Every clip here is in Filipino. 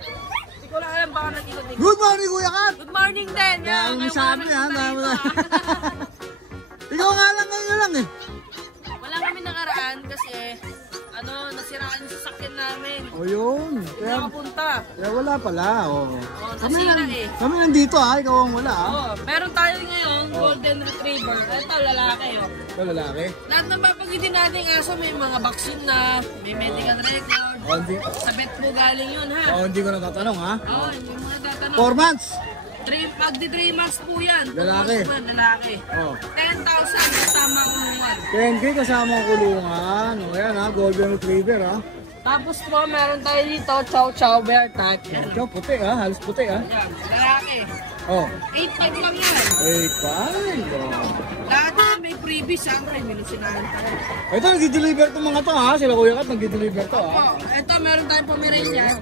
Hindi ko lang alam baka nag-ikot-ikot. Good morning, Kuya Kat! Good morning din! Ang sabi ha, ikaw nga lang ngayon lang eh. Wala kami nakaraan kasi nasiraan yung sasakyan namin. O yun. Hindi nakapunta. Kaya wala pala. Nasira eh. Kami nandito ha, ikaw ang wala ha. Meron tayo ngayon, Golden Retriever. Ito, lalaki Ito, lalaki. Lahat ng papagitin natin aso, may mga vaccine na, may medical record. Sa vet po galing yun ha. Hindi ko natatanong ha. Hindi mo natatanong. 4 months. Magdi 3 months po yan. Lalaki. Lalaki. 10,000 kasama kulungan. 10K kasama ang kulungan. Ayan ha, Golden Retriever ha. Tapos po, meron tayo dito, Chow Chow Bear type. Chow, puti ha, halos puti ha. Yan, lalaki. 8,500 lang yan. 8,500. Lahat na may freebies, siyempre, minusinahan tayo. Ito, nag-deliver itong mga to ha. Sila Kuya Kat, nag-deliver to ha. Ito, meron tayong Pomeranian.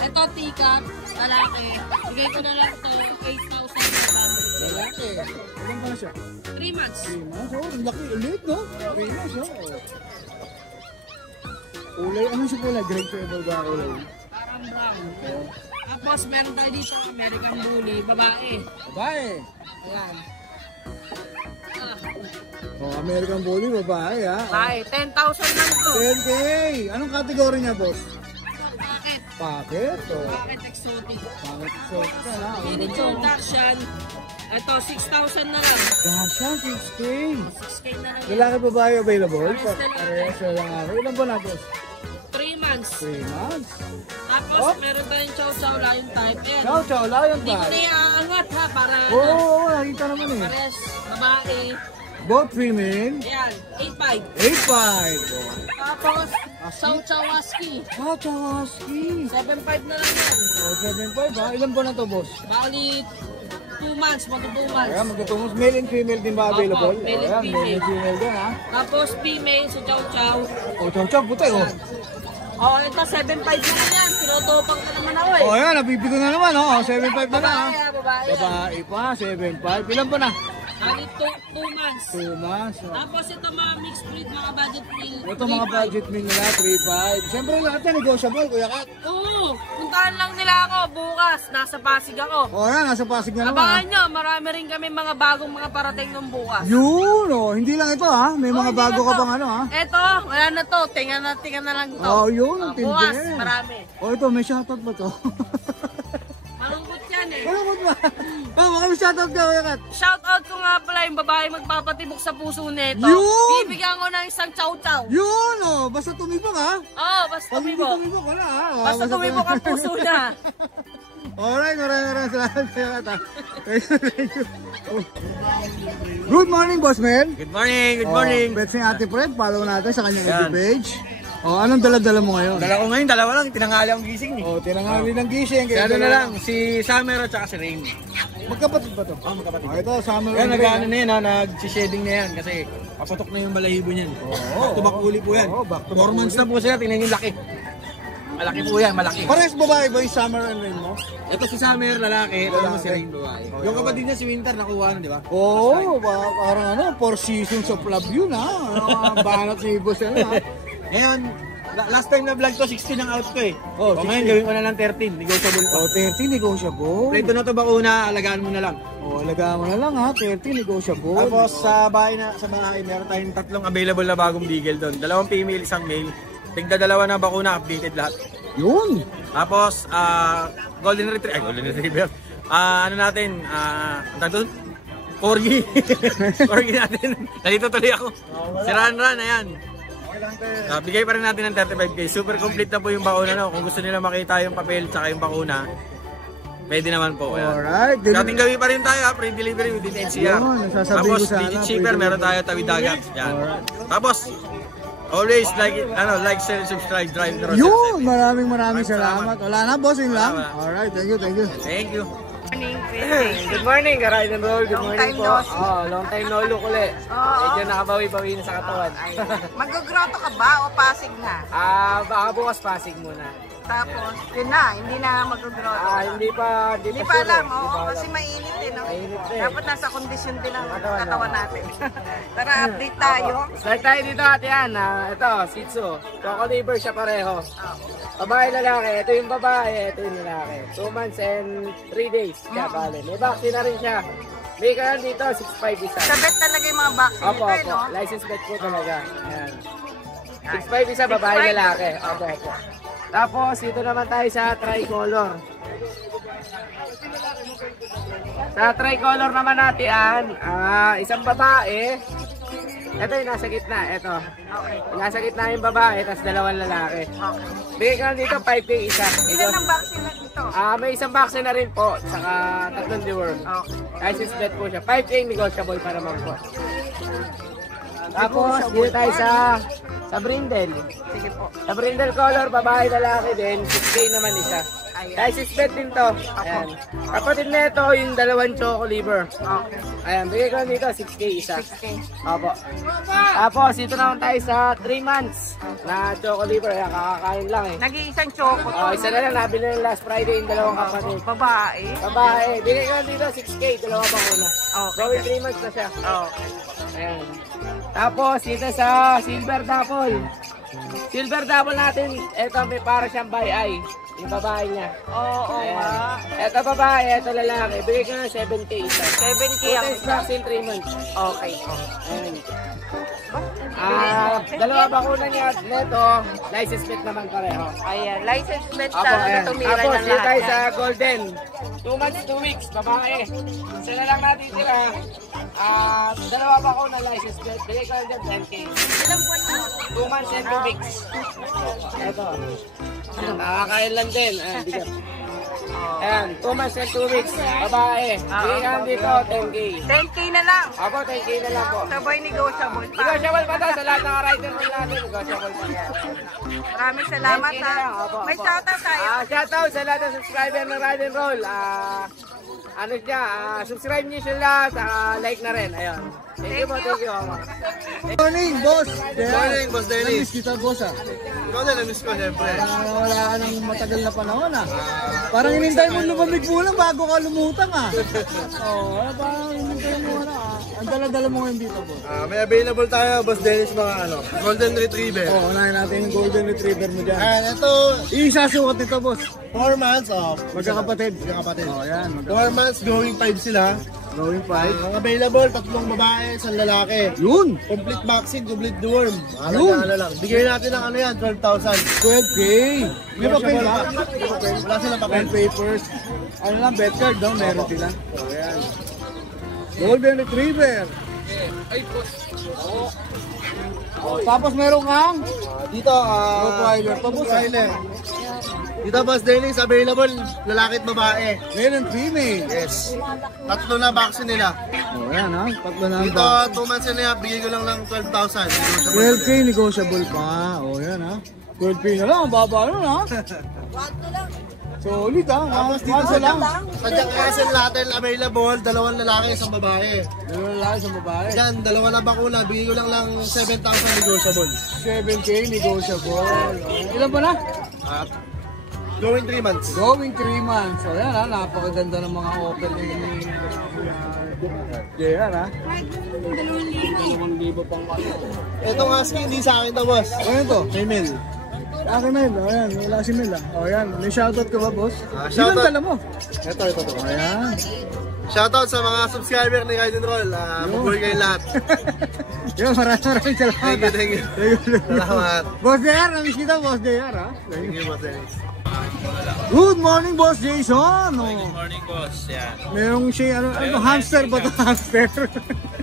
Ito, Tika, lalaki. Bigay ko na lang ito, 8,000. Lalaki. Ilan pa na siya? 3 months. 3 months, laki ulit no? 3 months Ulay, ano siya kulay? Grade table ba ulay? Parang brown. Tapos meron tayo dito, American Bully, babae. Babae? Ayan. American Bully, babae ha? Babae, 10,000 lang to. 10K! Anong category niya, boss? Bakit? Packet? Bakit exotic? Packet exotic ka na. Miniature Dachshund. Ito, 6,000 na lang. Dachshund, 6K! 6K na lang. Lalaki babae available? Parehas na lang ako. Ilan ba na, boss? 3 months. 3 months? Tapos meron tayong Chow Chow Lion type. Chow Chow Lion type. Hindi ko type? na iaangat ha, para nakita naman eh. parehas babae. Both female? Ayan, 8,500. 8,500. Tapos, Chow Chow Husky. Chow Chow Husky. 7,500 na lang yan. 7,500 ha? Ilan ba na to, boss? Bali, 2 months, mag 2 months. Ayan, magkatungos. Male and female din ba available? Male and Ayan, female. Male and female din ha? Tapos, female sa Chow Chow. Chow Chow, puti Ito, 7,500 na lang yan. Tinutupang ka naman ako eh. Ayan, nabibigo na naman 7,500 na lang ha? Babae. Babae pa, 7,500. Ilan pa na? Bali, 2 months. 2 months. Tapos ito mga mixed breed, mga budget meal. Ito mga budget meal nila, 3,500. Siyempre lahat yan negotiable, Kuya Kat. Oo, puntahan lang nila ako bukas. Nasa Pasig ako. Ayan, nasa Pasig na naman. Abangan nyo, marami rin kami mga bagong mga parating ng bukas. Yun, hindi lang ito ha. May mga hindi bago na ka to. pang ano ha. Eto, wala na to. Tingnan na lang to. Yun, ang tindi. Bukas, marami. Ito, may shoutout ba to? Malungkot yan eh. Malungkot ba? Baka may shoutout ka, Kuya Kat. Shoutout ko nga pala yung babae magpapatibok sa puso nito. Yun! Bibigyan ko ng isang chow-chow. Yun, basta tumibok ha. Basta Pag hindi tumibok. tumibok, wala ha. Basta tumibok ang puso niya. Alright, maraming salamat, Kuya Kat ha. Thank you. Good morning, boss man. Good morning, good morning. Pets ni Ate Fred, follow natin sa kanyang FB page. Anong dala-dala mo ngayon? Dala ko ngayon, dalawa lang, tinangali akong gising eh. Tinangali ng gising. Kaya na lang, si Summer at saka si Rain. Magkapatid ba to? Magkapatid. Ito, Summer Yan, nag-ano na yan, nag-shading na yan kasi papatok na yung balahibo niyan. Back-to-back uli po yan. 4 months na po sila, tingnan yung laki. Malaki po yan, malaki. Parehas babae ba yung Summer and Rain mo? Ito si Summer, lalaki. Ito naman si Rain, babae. Yung kapatid niya si Winter, nakuha na, di ba? Parang 4 seasons of love yun ha. Banat ni boss yan ha. Ngayon, last time na vlog to, 16 ang out ko eh. Ngayon, gawin ko na lang 13, negotiable pa. 13 negotiable. Play to na to bakuna, alagaan mo na lang. Alagaan mo na lang ha, 13 negotiable. Tapos sa bahay, meron tayong 3 available na bagong beagle doon. 2 female, 1 male. Tigda 2 na bakuna, updated lahat. Yun. Tapos, Golden Retriever. Ano natin, doon? Corgi. Corgi natin. Nalito tuloy ako. Si Ran, ayan. Bigay pa rin natin ng 35k. Super complete na po yung bakuna. No? Kung gusto nila makita yung papel tsaka yung bakuna, pwede naman po. Alright. Dating gawi pa rin tayo, free delivery within NCR. Tapos, digit shipper, meron tayo tawid dagat. Yan. Tapos, always like, share, and subscribe, drive the road. Yun, maraming salamat. Wala na, boss, yun lang. Alright, thank you. Thank you. Good morning, Ride and Roll. Good morning po. Long time no look ulit. Medyo nakabawi-bawi na sa katawan. Mag-grotto ka ba o Pasig na? Baka bukas Pasig muna. Tapos, yun na, hindi na mag-grow. Hindi pa Hindi pa sure, alam, eh. Hindi oo, pa kasi alam. mainit eh, no? Mainit eh. Dapat nasa kondisyon din ang Katawan, katawan natin. Tara, update tayo. Start tayo dito ate yan. Ito, Shih Tzu. Choco liver siya pareho. Babae lalaki. Ito yung babae, ito yung lalaki. 2 months and 3 days. Kaya bale. May vaccine na rin siya. May kaya dito, 6'5" isa. Sa vet talaga yung mga vaccine Opo, nito, eh, opo. no? License vet po talaga. Ayan. 6'5" isa, babae 6'5" lalaki. Opo, opo. Tapos, dito naman tayo sa tricolor. Sa tricolor naman natin, isang babae. Ito yung nasa gitna, ito. Okay. Nasa gitna yung babae, tapos 2 lalaki. Okay. Bigay ka dito, 5K isa. Ilan ang vaccine na dito? May isang vaccine na rin po, saka 3 deworm. Okay. License vet po siya. 5K negotiable para naman po. Tapos, dito tayo sa brindle. Sige po. Sa brindle color, babae, lalaki din. 6K naman isa. Ayan. License vet din to. Ayan. Kapatid na ito, yung 2 choco liver. Okay. Ayan, bigay ko dito, 6K isa. 6K. Opo. Tapos, dito naman tayo sa 3 months na choco liver. Ayan, kakakain lang eh. Nag-iisang choco to. Isa na lang, nabili na last Friday yung 2 kapatid. Babae. Babae, bigay ko dito 6K, 2 bakuna. Okay. Gawin 3 months na siya. Okay. Ayan. Tapos, dito sa silver double. Silver double natin, ito may para siyang by eye. Yung babae niya. Oo nga. Ito babae, ito lalaki. Bigay ko na 7K isa. 7K 2 ang times vaccine, 3 months. Okay. Ayan. 2 bakuna niya at neto, license plate naman pareho. Ayan. License plate Apo, na ayan. tumira Tapos, ng dito tayo lahat. sa golden. 2 months, 2 weeks, babae. Isa na lang natin sila. 2 bakuna license plate. Bigay ko lang dyan 10K. Ilang buwan na? 2 months and 2 weeks. Ito. Nakakain lang din. Ayan, bigat. Ayan, 2 months and 2 weeks. Babae. Bigay ka lang dito, 10K. 10K na lang. Ako, 10K na lang po. Sabay negotiable pa. Negotiable pa to sa lahat ng rider mo natin. Negotiable pa yan. Maraming salamat 10K ha. na lang. Opo, May opo. shoutout tayo. Shoutout sa lahat ng subscriber ng Ride and Roll. Subscribe niyo sila, like na rin. Ayun. Thank you po, thank you. Morning, boss. Morning, Boss Dennis. Namiss kita, boss ah. Ikaw na namiss ko, siyempre. Wala ka ng matagal na panahon ah. Parang inintay mo lumamig mo lang bago ka lumutang ah. Oo, parang inintay mo na ah. Ang dala-dala mo ngayon dito, boss. May available tayo, Boss Dennis, mga Golden Retriever. Oo, unahin natin yung golden retriever mo dyan. And ito, Isa sukat nito, boss. 4 months off. Magkakapatid. Magkakapatid. Oo, yan. 4 months, going 5 sila. Going 5. Ang available, 3 babae, 1 lalaki. Yun! Complete vaccine, complete deworm. Yun. Lang. Bigay natin ng ano yan, 12,000. 12K. May papel ba? Wala silang papel. Pen papers. Ano lang, bet card daw, meron sila. So, yan. Golden Retriever. Oh, tapos meron kang Dito, Rottweiler. Tapos Rottweiler. Dito, Boss Dennis, available, lalaki at babae. meron and female. Yes. 3 na vaccine nila. Oh, yan ha. Tatlo na ang Dito, ba. 2 months na yan, bigay ko lang ng 12,000. 12K negotiable pa. Oh, yan ha. 12K na lang. Ang baba nun ha. Solid ha. Tapos dito Kaso lang. Sa Jack Russell natin available, 2 lalaki, 1 babae. Dalawa lalaki sa babae. Yan, 2 na bakuna, bigay ko lang 7,000 negotiable. 7K negotiable. Oh. Ilan ba na? At going 3 months. Going 3 months. So yan ha, napakaganda ng mga offer ni JR ha. 2,000 pang kayo. Itong husky, hindi sa akin to, boss. Ano to? Female. Akin Mel, o yan, wala si Mel ah. O yan, may shoutout ka ba boss? Shoutout. Ilan dala mo? Ito. O yan. Shoutout sa mga subscriber ni Ride and Roll. Mabuhay kayo lahat. Yan, maraming salamat. Thank you. Salamat. Boss JR, namiss kita Boss JR ha. Thank you, Boss Dennis. Good morning Boss Jason. Oh. Good morning, boss. Yan. Merong siya, ano hamster ba ito? Hamster?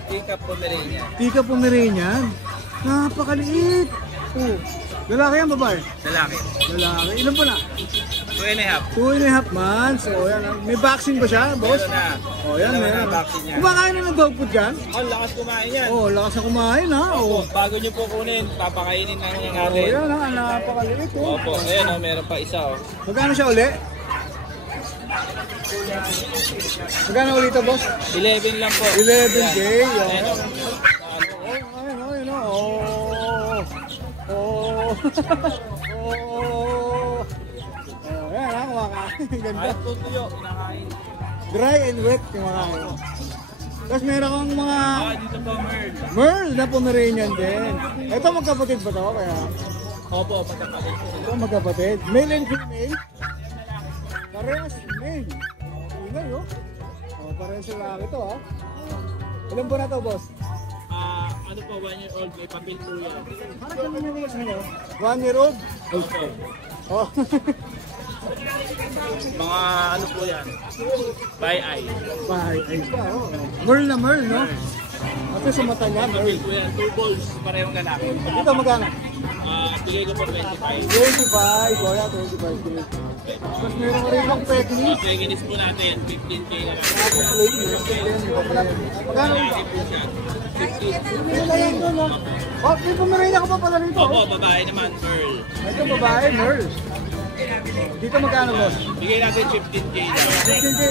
Tika Pomeranian. Tika Pomeranian. Napakaliit. Oh. Lalaki yan, babae? Lalaki. Lalaki. Ilan po na? 2.5. 2.5 months. O yan. May vaccine ba siya, boss? Meron na. O yan, Dalawa meron. na vaccine yan. Kumakain na ng dog food yan? Ang lakas kumain yan. O, lakas na kumain ha. Opo, O. bago nyo po kunin, papakainin na niya O natin. yan ha, napakaliit o. Opo, ayan o, meron pa isa o. Magkano siya uli? Magkano ulit ito, boss? 11 lang po. 11K. Yan. O. Ayan o. Ayun o. Oh. Ganda. Kahit tutuyo, kinakain. Dry and wet yung makain. Tapos meron kang mga Dito po, Merl. Merl na Pomeranian din. Ito magkapatid ba to? Kaya Opo, patapalin. ito magkapatid. Male and female. Parehas male. Ingay oh. Oh, parehas sila ito ha. Ilan po na to, boss? Ano po, 1 year old, may papel po yan. Parang kami yung ano? 1 year old? Opo. Oh. Mga ano po yan? By eye. Bahay. Ay pa oh. Merl na Merl, no? Ito sa mata niya, Merl. Papel po yan, 2 balls, parehong lalaki. Ito magkano? Bigay ko po 25. 25. Oh, yeah, 25. Tapos meron rin yung peknis. Peginis po natin, 15K na lang. Magkano rin? Lalaki po siya. Oh, may Pomeranian ka pa pala rito. Opo, Oh. babae naman, Merl. Ito babae, Merl. Dito magkano, boss? Bigay natin 15K na lang. 15K.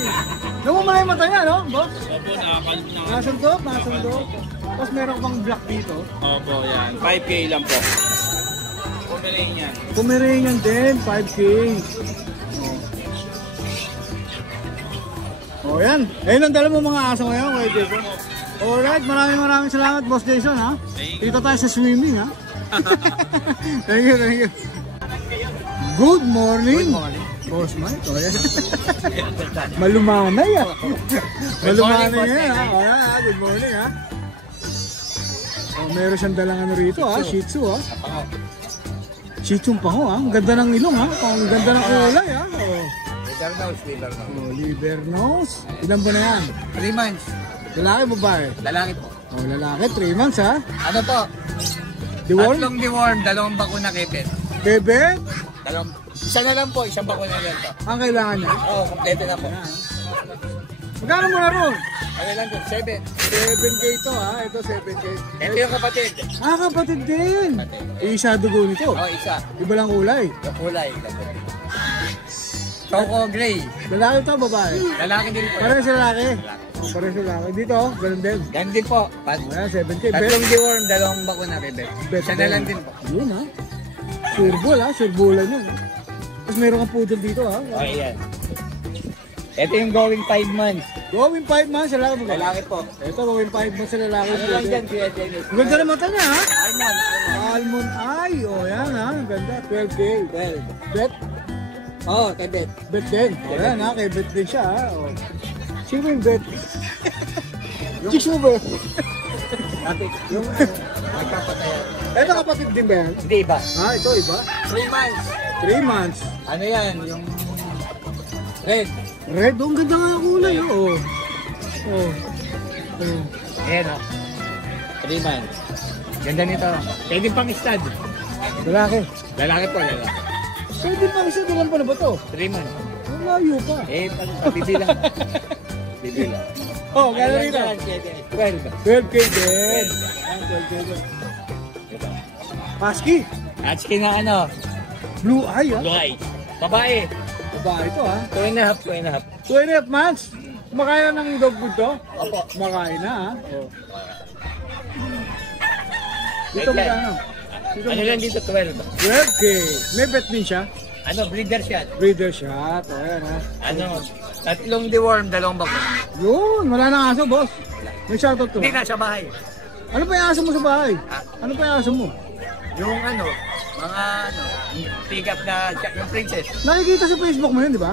Namumula yung mata niya, no, boss? Opo, nakakalp na. Nasundok, nasundok. Tapos meron pang black dito. Opo, yan. 5K lang po. Pomeranian. Pomeranian din, 5K. Oh, yan. Ayun ang dala mo mga aso ngayon, Kuya Jason. Alright, maraming salamat, Boss Jason, ha? Dito tayo sa swimming, ha? Thank you, thank you. Good morning. Boss Mike, oh, yan. Malumanay, ha? Malumanay yan, ha? Oh, yan, ha? Good morning, ha? Oh, meron siyang dalang ano rito, ha? Shih Tzu, ha? Shih Tzu pango, ha? Ang ganda ng ilong, ha? Ang ganda ng kulay, ha? Oh. Liver nose, liver nose. Oh, liver nose. Ilan ba na yan? 3 months. Lalaki, babae? Lalaki po. Oh, lalaki, 3 months, ha? Ano po? Deworm? Tatlong deworm, 2 bakuna kipit. Bebe? Isa na lang po, isang bakuna lang po. Ang kailangan niya? Oo, kompleto na po. Magkano mo na ron? Ano lang po, 7. 7K to, ha? Ito, 7K. Ito yung kapatid. Ah, kapatid din. Isa dugo nito. Oh, isa. Iba lang kulay. Yung kulay. Choco gray. Lalaki to, babae? Lalaki din po. Parehas sa lalaki. Parehas sa lalaki. Dito, ganun din. Yan din po. Ayan, 7K. Tatlong deworm, 2 bakuna kipit. Bet Isa na lang din po. Yun, ha? Surbol, ha? Surbulan yun. Tapos meron kang poodle dito, ha? Okay, yan. Ito yung going 5 months. Going 5 months sa lalaki. Lalaki po. Ito, going 5 months sa lalaki. Ano lang dyan, Kuya Dennis? Ang ganda ng mata niya, ha? Almond. Almond eye. O, yan, ha? Ang ganda. 12K. 12. Bet? Oo, kay Bet. Bet din. O, yan, ha? Kay bet din siya, ha? O. Sino yung bet? Chicks mo ba? Yung magpapatayan. Ito kapatid din ba yan? Hindi ba? Ha? Ito, iba? 3 months. 3 months. Ano yan? Yung red. Red. Oh, ang ganda nga ang kulay, ha? O. O. O. Ayan o. 3 months. Ganda nito. Pwede pang stud. Lalaki. Lalaki po, lalaki. Pwede pa isa, dilan pa na ba to? 3 months. Ang layo pa. Bibilang. Bibilang. Oh, gano'n rito? 12. 12K din. Ang 12K din. Husky. Hatchki na ano? Blue eye, ha? Blue eyes. Babae. Babae ito, ha? 2.5. 2.5 months. Kumakain na ng dog food to? Opo. Kumakain na, ha? Oh. Dito magkano? Ano lang dito? 12. 12K. May bet din siya? Ano? Breeder shot. Breeder shot. O, yan, ha? Ano? Tatlong deworm, 2 bakuna. Yun, wala nang aso, boss. May shoutout to. Hindi na sa bahay. Ano pa yung aso mo sa bahay? Ano pa yung aso mo? Yung ano, mga ano, pick up na yung princess. Nakikita sa Facebook mo yun, di ba?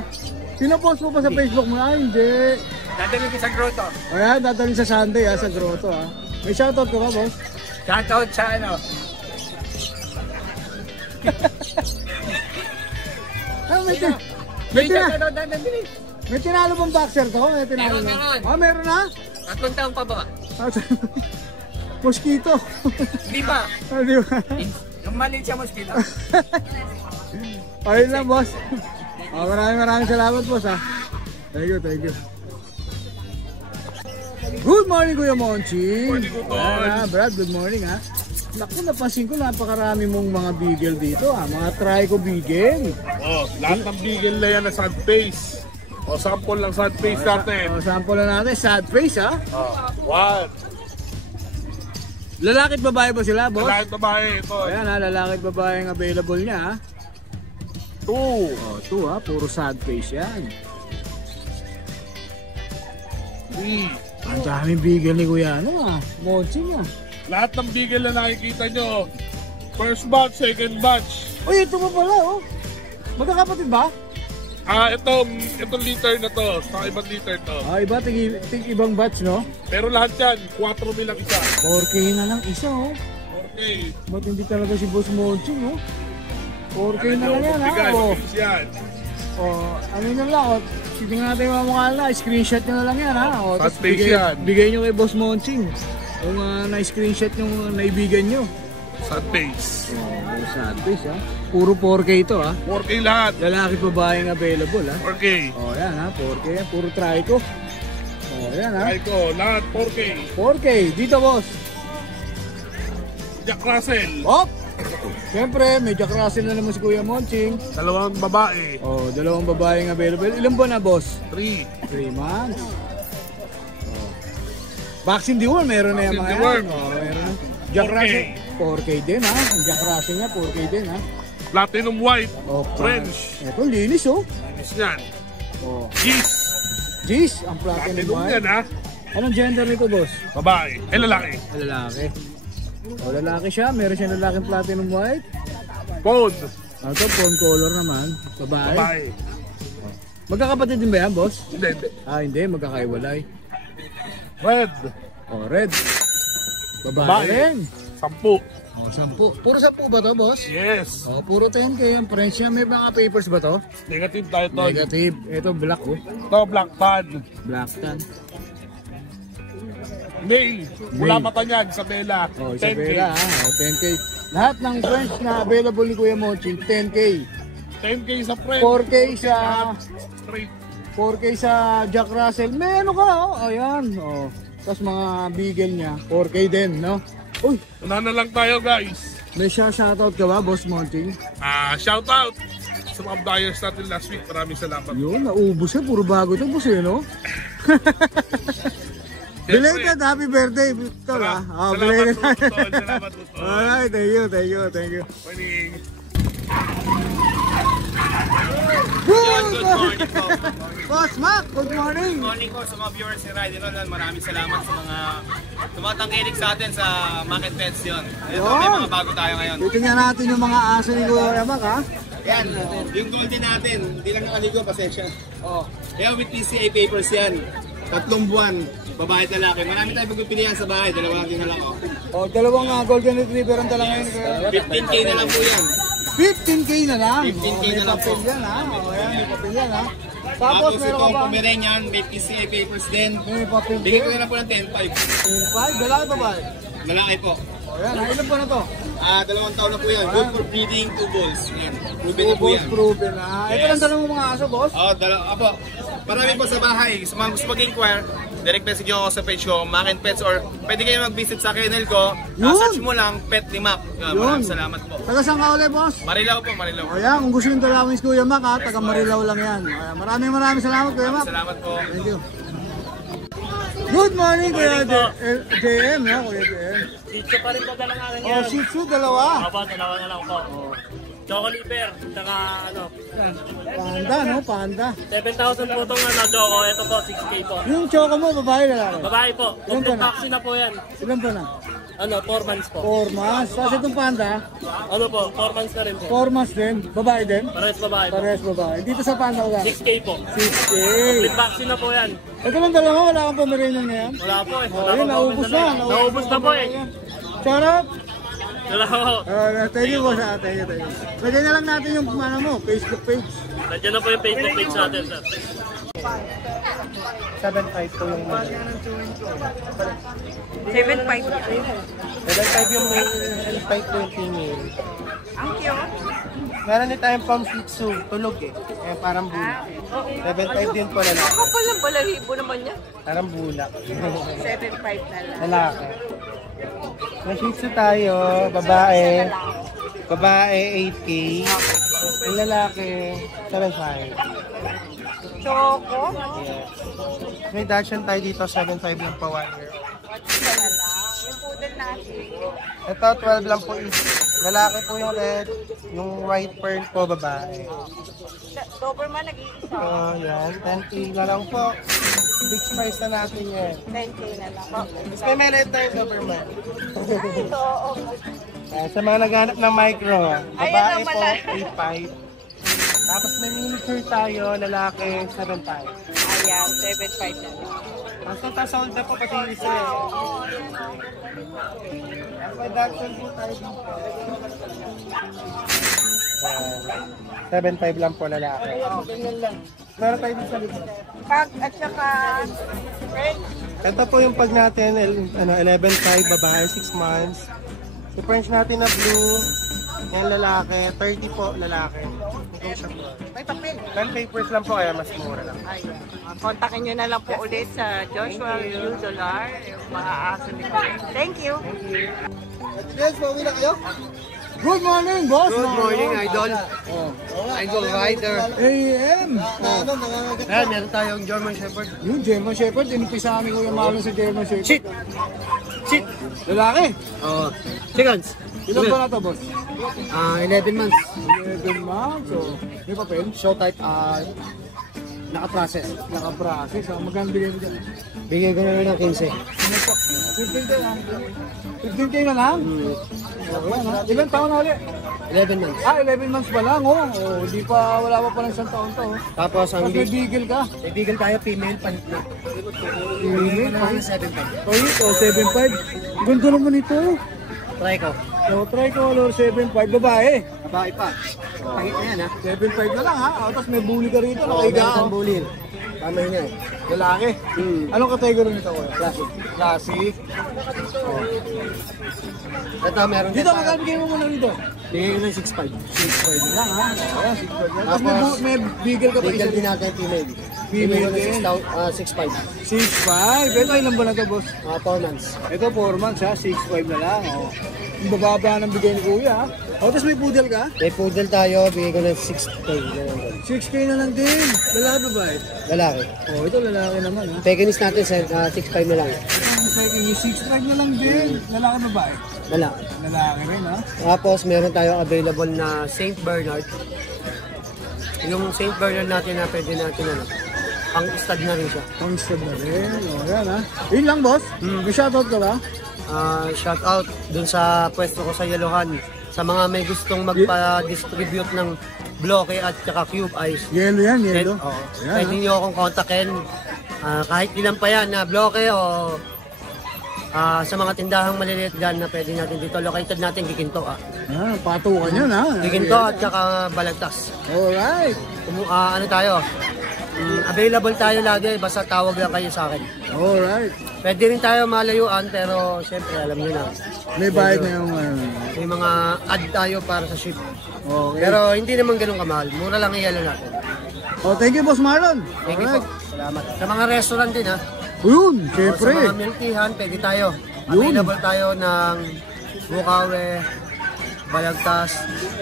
Pinapost mo pa sa Facebook mo, ay hindi. Dadalhin ko sa grotto. O yan, dadalhin sa Sunday, ha, sa grotto, ha. May shoutout ka ba, boss? Shoutout sa ano. Ah, may may tinalo bang boxer to? May tinalo na. Meron. Ah, meron na? 3 taong pa ba? Ah, mosquito. Hindi ba? Ah, di ba? Yung maliit siya mosquito. Ayun lang, boss. Ah, maraming salamat, boss, ha. Thank you, thank you. Good morning, Kuya Monching. Good morning. Brad, good morning, ha. Naku, napansin ko napakarami mong mga beagle dito, ha. Mga Trico beagle. Oh, lahat ng bigel na yan na sad face. O, sample lang sad face natin. O, sample na natin, sad face, ha. What? Lalaki at babae ba sila, boss? Lahat babae ito. Ayan, ha, lalaki at babae ang available niya, ha. 2. Oh, 2 ha, puro sad face yan. 3. Ang daming bigel ni Kuya Monching ah. Lahat ng bigel na nakikita nyo, first batch, second batch. Uy, ito pa pala oh. Magkakapatid ba? Itong liter na to, sa ibang liter to. Iba, tig ibang batch no? Pero lahat yan, 4 lang isa. 4K na lang isa oh. 4K. Ba't hindi talaga si Boss Monching oh? 4K na lang yan ha? Bigay, Oh. mabilis yan. Oh, ano na lang oh. Tingnan natin yung mga mukha na, screenshot nyo na lang yan ha? Oh, Sad tapos face yan. bigay nyo kay Boss Monching. Kung na-screenshot yung naibigan nyo. Sad face. Oh, sad face ha? Puro 4K ito ha? 4K lahat. Lalaki babaeng available ha? 4K. Oh, yan ha, 4K yan, puro trico. Oh, yan ha. Ay ko, lahat 4K. 4K, dito boss. Jack Russell. Hop! Siyempre, may Jack Russell na naman si Kuya Monching. 2 babae. Oh, 2 babaeng available. Ilan ba na boss? 3. 3 months. Oh. Vaccine Deworm, meron na yung Vaccine mga deworm. yan. Oh, meron na. Jack 4K. Russell, 4K din ha. Ang Jack Russell niya, 4K din ha. Platinum white. Oh, French. Ito, linis oh. Inis yan. Oh. Gis. Jeez, ang platinum Platinum white. yan ha. Anong gender nito boss? Babae. Lalaki. Lalaki. O, lalaki siya. Meron siya lalaking platinum white. Pond. Ito, phone color naman. Babae. Babae. Magkakapatid din ba yan, boss? Hindi, hindi. Hindi. Magkakaiwalay. Red. O, red. Babae Babae. rin. 10. O, 10. Puro 10 ba to, boss? Yes. O, puro 10K. Ang French niya. May mga papers ba to? Negative tayo to. Negative. Ito, black oh. Ito, black pad. Black tan. Male. Mula mata niyan, Isabela. O, 10K. Isabela ha. O, 10K. Lahat ng French na available ni Kuya Monching, 10K. 10K sa friend. 4K sa... Straight. 4K sa Jack Russell. May ano ka, oh. Ayan, oh. Tapos mga beagle niya, 4K din, no? Uy, Una na lang tayo guys. may shoutout ka ba, Boss Monching? Shout out sa mga buyers natin last week. Maraming salamat. Yun, naubos siya. Puro bago ito, boss, eh, no? Belated, happy birthday, Tol, ha? Oh, belated. Salamat po, Tol. Salamat po, Tol. Alright, thank you, thank you, thank you. Morning. Good morning po. Boss Mac, good morning. Good morning po sa mga viewers ni Ride Roll. Maraming salamat sa mga tumatangkilik sa atin sa Market Pets yun. Ito, may mga bago tayo ngayon. Titingnan natin yung mga aso ni Kuya Mac, ha? Yan, yung golden natin, hindi lang nakaligo, pasensya. Oh, yan with PCA papers yan. 3 buwan, babae at lalaki. Marami tayo pagpipilihan sa bahay, 2 din na lang. Oh, dalawang golden retriever ang dala ngayon. Kuya. 15K na lang po yan. 15K na lang. 15K may na lang po. papel yan, ha? Oh, yan, may papel yan, ha? Tapos, Tapos meron ka itong ba? Pomeranian, may PCA papers din. May papel Bigay ko din. na lang po ng 10.5. 5, lalaki ba ba? Malaki po. O yan, ilan po na to? 2 taon na po yan. Good for breeding, 2 balls. Yan. Proven na po Boss yan. proven na. Ito Yes. lang dalawang mga aso, boss. Apo. Marami po sa bahay. Sa mga gusto mag-inquire, direct message nyo ako sa page ko, Mac & Pets, or pwede kayo mag-visit sa kennel ko. Yun. Search mo lang, Pet ni Mac. Maraming salamat po. Taga saan ka ulit, boss? Marilao po, Marilao. O yan, kung gusto yung dalawang si Kuya Mac, ha? Taga Marilao lang yan. Maraming salamat, Kuya Mac. Salamat po. Thank you. Good morning, Kuya JM, ha? Kuya JM. Dito pa rin po dalang akin O, Shih Tzu, dalawa. Opo, dalawa na lang po. Choco liver, saka ano, Panda, no? Panda. 7,000 po itong ano, Choco. Ito po, 6K po. Yung choco mo, babae, lalaki. Babae po, Ilan complete po na? vaccine na po yan. Ilan po na? Ano, 4 months po. 4 months. Tapos itong panda, Ano po, 4 months na rin po. 4 months din. Babae din. Parehas babae po. Parehas babae. Dito sa panda, wala. 6K po. 6K. Complete vaccine na po yan. Ito lang dalawa, wala kang Pomeranian ngayon. Wala po eh. Oh, Wala yun, po naubos na. Naubos na po eh. Charot! Wala po. Thank you, boss. Thank you. Lagyan na lang natin yung ano mo, Facebook page. Nandiyan na po yung Facebook page natin, sir. 7.5 po yung 7.5 yan. 7.5 yung male and 5 po yung female. Ang cute. Meron din tayong Pom Shih Tzu, tulog eh. Kaya parang bulak. 7.5 din po lalaki. Ako pa lang balahibo naman yan. Parang bulak. 7.5 na lang. Lalaki. May Shih Tzu tayo, babae. Babae 8K. Yung lalaki 7.5. Choco. Yes. May Dachshund tayo dito, 7.5 lang pa 1 year. Yung poodle natin. Ito, 12 lang po each. Lalaki po yung red, yung white pearl po, babae. Doberman nag-iisa. Yan, 10K na lang po. Fixed price na natin yan. 10K na lang. Mas may red tayo, Doberman. Oo. Sa mga naghanap ng micro, Ayan babae ang po, mala. 8.5. Tapos may miniature tayo, lalaki, 7.5. Ayan, 7.5 na lang. Basta ta-sold na po pati yung isa eh. May Dachshund po tayo dito. 7.5 lang po lalaki. Ganyan lang. Meron tayo dito sa likod. Pag at saka French. Ito po yung pag natin, 11.5, babae, 6 months. Yung French natin na blue, yung lalaki, 30 po lalaki. May papel. Non papers lang po kaya mas mura lang. Ayan. Kontakin nyo na lang po ulit sa Joshua U. Dolar. Yung mga aso ni Kuya. Thank you. Yes, pauwi na kayo? Good morning, boss! Good morning, Idol. Idol Rider. AM! Ayan, meron tayong German Shepherd. Yung German Shepherd, inupisa kami Kuya Marlon sa German Shepherd. Shit! Shit! Lalaki! Oh, chickens. Ilan ba na to, boss? 11 months. 11 months. So, may papel? Show type, naka-process. Naka-process. Magkano bigay mo dyan? Bigay ko na lang ng 15. 15K lang. 15K na lang? Okay, no? Ilan taon na ulit? 11 months. 11 months pa lang, oh. Hindi pa, wala pa palang isang taon to, oh. Tapos ang Tapos may bigel ka. bigel tayo, female, panit na. Female, Panit panit. 7.5. Toy, 7.5. Ganda naman ito. Try ko. So, tricolor 7.5, babae. Babae pa. Pangit na yan, ha? 7.5 na lang, ha? Tapos may bully ka rito, Oo, nakahiga meron ako. kang bulin. Tama yun yan. Lalaki. Anong category nito, kuya? Classic. Classic. Ito, meron Dito, magkano bigay mo muna rito? Bigay ko ng 6.5. 6.5 lang, ha? Ayan, 6.5 lang. Tapos Tapos, may bigel ka pa Bigel isa. din natin female. Female Bigay din. ko ng 6.5. 6.5. Ito, ilan ba na ito, boss? 4 months. Ito, 4 months, ha? 6.5 na lang, oh. Yung bababa ng bigay ni kuya, ha? O, tapos may poodle ka? May poodle tayo, bigay ko ng 6K. 6K na lang din. Lalaki ba ba? Lalaki. Oh, ito lalaki naman, ha? Pekinese natin, 6.5 na lang. Yung 6.5 na lang din. Lalaki ba ba? Lalaki. Lalaki rin, ha? Tapos meron tayo available na St. Bernard. Yung St. Bernard natin na pwede natin pang stud na rin siya. Pang-stud na rin. O, yan, ha? Yun lang, boss. May shoutout ka ba? Shout out dun sa pwesto ko sa Yellowhan. Sa mga may gustong magpa-distribute ng bloke at saka cube eyes. Yellow yan, yellow. Yan, Pwede nyo akong kontakin. Kahit ilan pa yan na bloke o sa mga tindahang maliliit dyan na pwede natin dito. Located natin Giginto. Patukan yun, ha? Giginto at saka Balagtas. Alright. Ano tayo? Available tayo lagi, basta tawag lang kayo sa akin. Alright. Pwede rin tayo malayuan, pero syempre alam nyo na. May bayad na yung... May mga ad tayo para sa ship. Okay. Pero hindi naman ganun kamahal. Mura lang i-yellow natin. Oh, thank you, Boss Marlon. Thank you po. Salamat. Sa mga restaurant din ha. Yun, O, syempre. sa mga milkihan, pwede tayo. Available tayo ng Bukawe, Balagtas,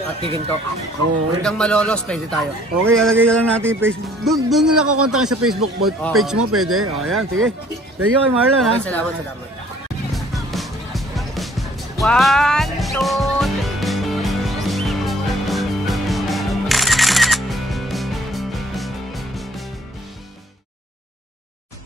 at Giginto. Hanggang Malolos, pwede tayo. Okay, alagay na lang natin yung Facebook. Doon nila kukontakin sa Facebook page mo, pwede. O, yan, sige. Thank you kay Marlon, ha? Okay, salamat. 1, 2, 3.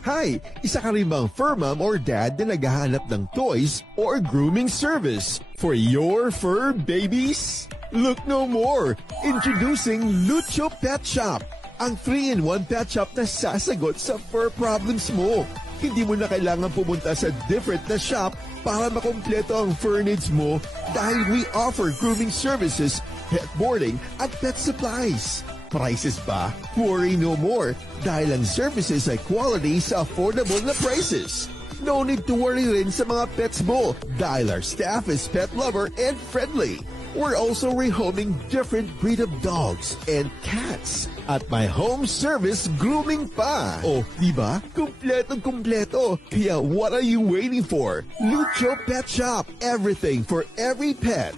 Hi! Isa ka rin bang fur mom or dad na naghahanap ng toys or grooming service for your fur babies? Look no more! Introducing Lucho Pet Shop, ang 3-in-1 pet shop na sasagot sa fur problems mo. Hindi mo na kailangan pumunta sa different na shop para makumpleto ang fur needs mo dahil we offer grooming services, pet boarding, at pet supplies. Prices ba? Worry no more dahil ang services ay quality sa affordable na prices. No need to worry rin sa mga pets mo dahil our staff is pet lover and friendly. We're also rehoming different breed of dogs and cats at my home service grooming pa. Oh, diba? Kumpletong-kumpleto. Kaya what are you waiting for? Lucho Pet Shop. Everything for every pet.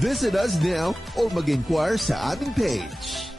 Visit us now or mag-inquire sa aming page.